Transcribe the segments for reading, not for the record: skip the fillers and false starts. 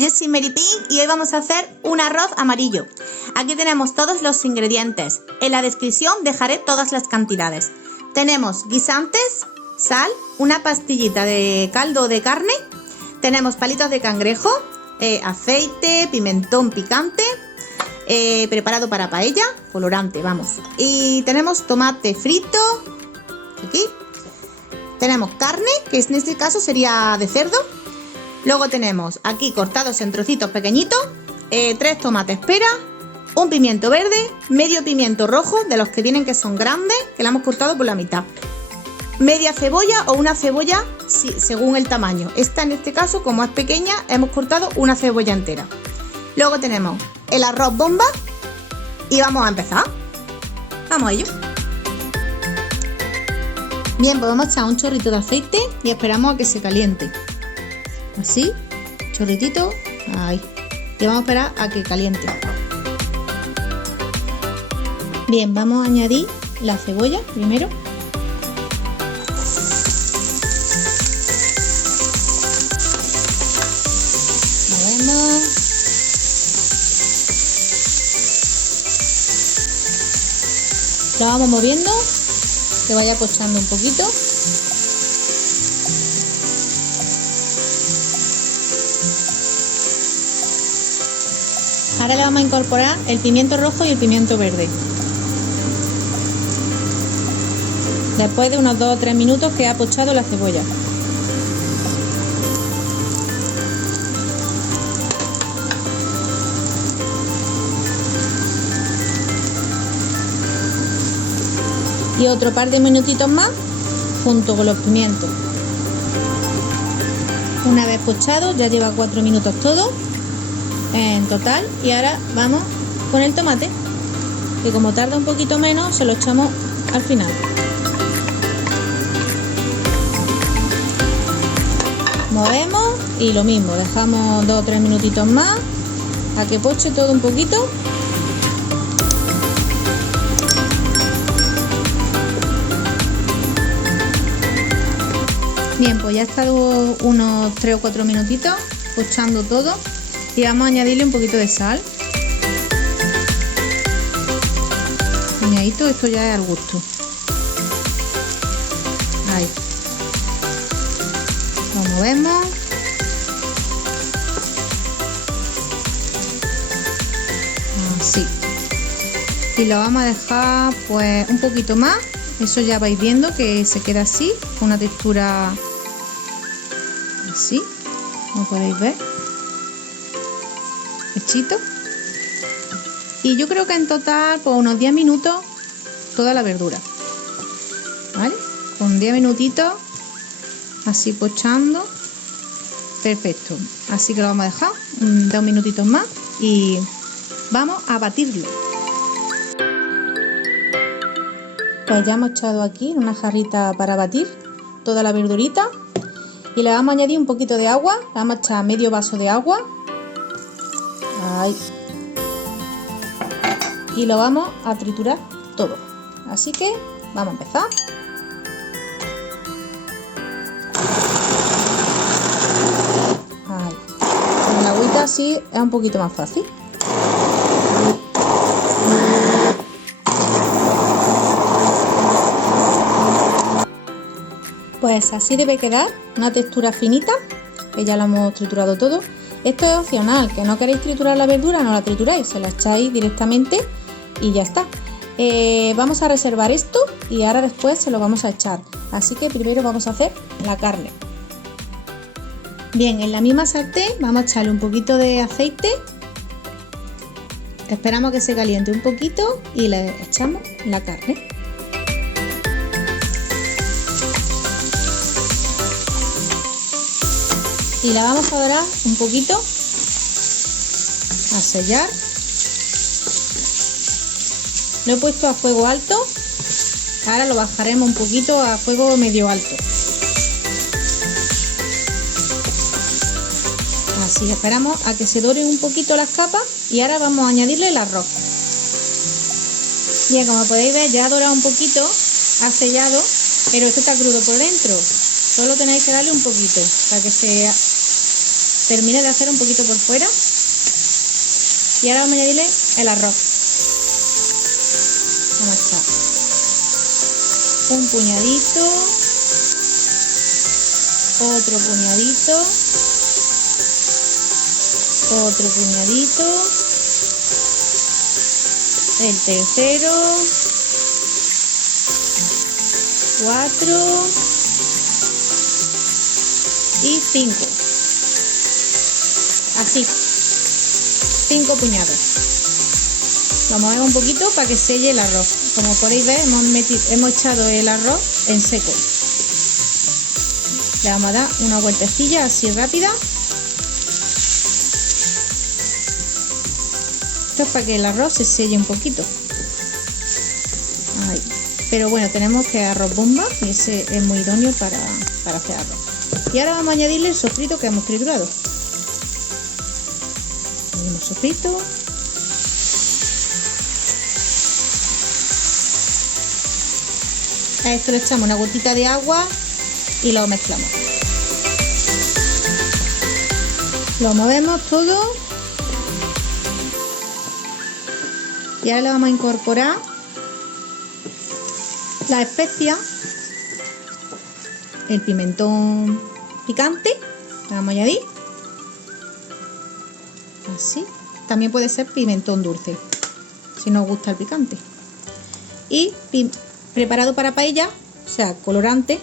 yo soy Mary Pink y hoy vamos a hacer un arroz amarillo. Aquí tenemos todos los ingredientes. En la descripción dejaré todas las cantidades. Tenemos guisantes, sal, una pastillita de caldo de carne, tenemos palitos de cangrejo, aceite, pimentón picante, preparado para paella, colorante, vamos. Y tenemos tomate frito, aquí. Tenemos carne, que en este caso sería de cerdo. Luego tenemos aquí cortados en trocitos pequeñitos, 3 tomates pera, un pimiento verde, medio pimiento rojo, de los que vienen que son grandes, que la hemos cortado por la mitad. Media cebolla o una cebolla según el tamaño. Esta en este caso, como es pequeña, hemos cortado una cebolla entera. Luego tenemos el arroz bomba y vamos a empezar. Vamos a ello. Bien, pues vamos a echar un chorrito de aceite y esperamos a que se caliente. Así, chorritito, ahí. Y vamos a esperar a que caliente. Bien, vamos a añadir la cebolla primero. Movemos. Lo vamos moviendo, que vaya pochando un poquito. Ahora le vamos a incorporar el pimiento rojo y el pimiento verde. Después de unos 2 o 3 minutos que ha pochado la cebolla. Y otro par de minutitos más junto con los pimientos. Una vez pochado, ya lleva 4 minutos todo en total. Y ahora vamos con el tomate, que como tarda un poquito menos, se lo echamos al final. Movemos y lo mismo, dejamos 2 o 3 minutitos más a que poche todo un poquito. Bien, pues ya ha estado unos 3 o 4 minutitos pochando todo y vamos a añadirle un poquito de sal. Añadito, esto ya es al gusto. Ahí. Lo movemos. Así. Y lo vamos a dejar pues un poquito más. Eso ya vais viendo que se queda así, con una textura así, como podéis ver, hechito. Y yo creo que en total por unos 10 minutos toda la verdura, ¿vale? Con 10 minutitos así pochando, perfecto. Así que lo vamos a dejar 2 minutitos más y vamos a batirlo. Pues ya hemos echado aquí en una jarrita para batir toda la verdurita y le vamos a añadir un poquito de agua. Le vamos a echar medio vaso de agua. Ahí. Y lo vamos a triturar todo. Así que vamos a empezar. Ahí. Con la agüita así es un poquito más fácil. Pues así debe quedar, una textura finita, que ya lo hemos triturado todo. Esto es opcional, que no queréis triturar la verdura, no la trituráis, se la echáis directamente y ya está. Vamos a reservar esto y ahora después se lo vamos a echar. Así que primero vamos a hacer la carne. Bien, en la misma sartén vamos a echarle un poquito de aceite. Esperamos que se caliente un poquito y le echamos la carne. Y la vamos a dorar un poquito, a sellar. Lo he puesto a fuego alto, ahora lo bajaremos un poquito a fuego medio alto. Así, esperamos a que se doren un poquito las capas y ahora vamos a añadirle el arroz. Bien, como podéis ver ya ha dorado un poquito, ha sellado, pero esto está crudo por dentro. Solo tenéis que darle un poquito para que se termine de hacer un poquito por fuera. Y ahora vamos a añadirle el arroz. Vamos a echar un puñadito, otro puñadito, otro puñadito, el tercero, 4 y 5. Así, 5 puñados. Lo movemos un poquito para que selle el arroz. Como podéis ver, hemos echado el arroz en seco. Le vamos a dar una vueltecilla así rápida. Esto es para que el arroz se selle un poquito. Ahí. Pero bueno, tenemos que arroz bomba y ese es muy idóneo para hacer arroz. Y ahora vamos a añadirle el sofrito que hemos triturado. Añadimos sofrito. A esto le echamos una gotita de agua y lo mezclamos. Lo movemos todo. Y ahora le vamos a incorporar la especia, el pimentón picante, le vamos a añadir. Así. También puede ser pimentón dulce, si no os gusta el picante. Y preparado para paella, o sea, colorante,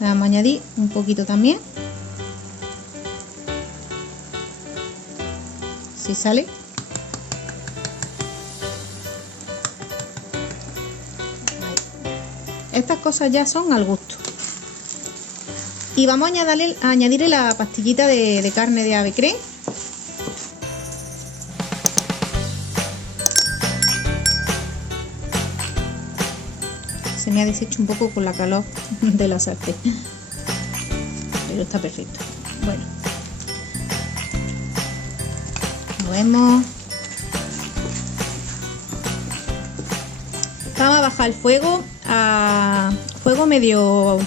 le vamos a añadir un poquito también. Si sale. Estas cosas ya son al gusto. Y vamos a añadirle la pastillita de carne de ave creme. Se me ha deshecho un poco con la calor de la sartén, pero está perfecto. Bueno, movemos. Vamos a bajar el fuego a fuego medio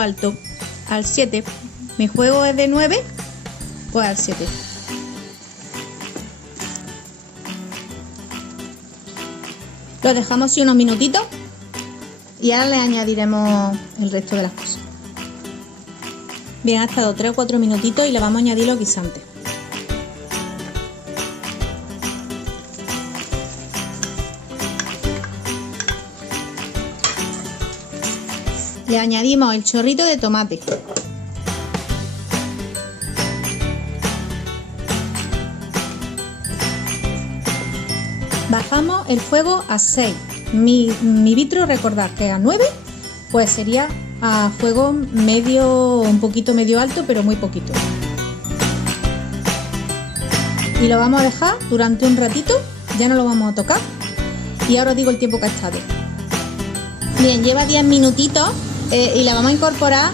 alto, al 7. Mi fuego es de 9, pues al 7. Lo dejamos así unos minutitos y ahora le añadiremos el resto de las cosas. Bien, ha estado 3 o 4 minutitos y le vamos a añadir los guisantes. Le añadimos el chorrito de tomate. Bajamos el fuego a 6. Mi vitro, recordad que a 9, pues sería a fuego medio, un poquito medio alto, pero muy poquito. Y lo vamos a dejar durante un ratito, ya no lo vamos a tocar. Y ahora os digo el tiempo que ha estado. Bien, lleva 10 minutitos. Y le vamos a incorporar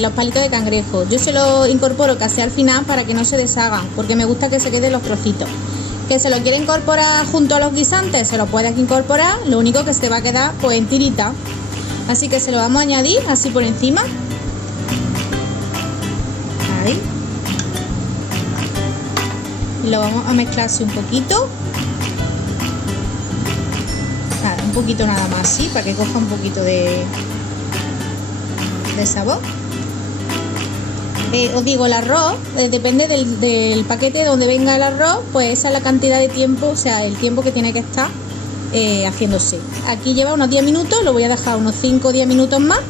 los palitos de cangrejo. Yo se los incorporo casi al final para que no se deshagan, porque me gusta que se queden los trocitos. Que se lo quiere incorporar junto a los guisantes, se lo puedes incorporar, lo único que se va a quedar pues en tirita. Así que se lo vamos a añadir así por encima. Ahí. Y lo vamos a mezclar así un poquito. Nada, un poquito nada más así, para que coja un poquito de sabor. Os digo, el arroz depende del paquete donde venga el arroz, pues esa es la cantidad de tiempo, o sea, el tiempo que tiene que estar haciéndose. Aquí lleva unos 10 minutos, lo voy a dejar unos 5 o 10 minutos más.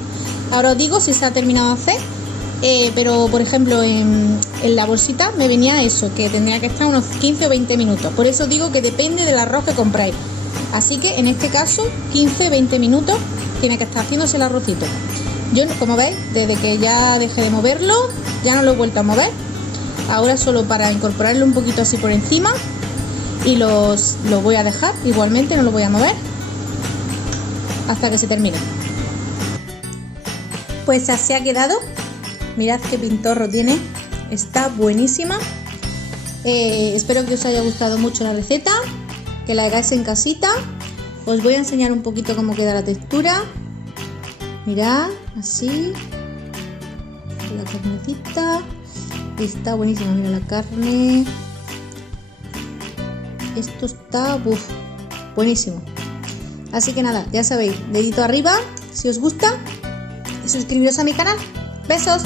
Ahora os digo si se ha terminado de hacer, pero por ejemplo en la bolsita me venía eso, que tendría que estar unos 15 o 20 minutos. Por eso digo que depende del arroz que compráis. Así que en este caso 15 o 20 minutos tiene que estar haciéndose el arrocito. Yo, como veis, desde que ya dejé de moverlo, ya no lo he vuelto a mover. Ahora solo para incorporarlo un poquito así por encima. Y lo voy a dejar, igualmente no lo voy a mover hasta que se termine. Pues así ha quedado. Mirad qué pintorro tiene. Está buenísima. Espero que os haya gustado mucho la receta, que la hagáis en casita. Os voy a enseñar un poquito cómo queda la textura. Mirad, así, la carnecita. Está buenísimo, mira la carne. Esto está buenísimo. Así que nada, ya sabéis, dedito arriba si os gusta y suscribiros a mi canal. ¡Besos!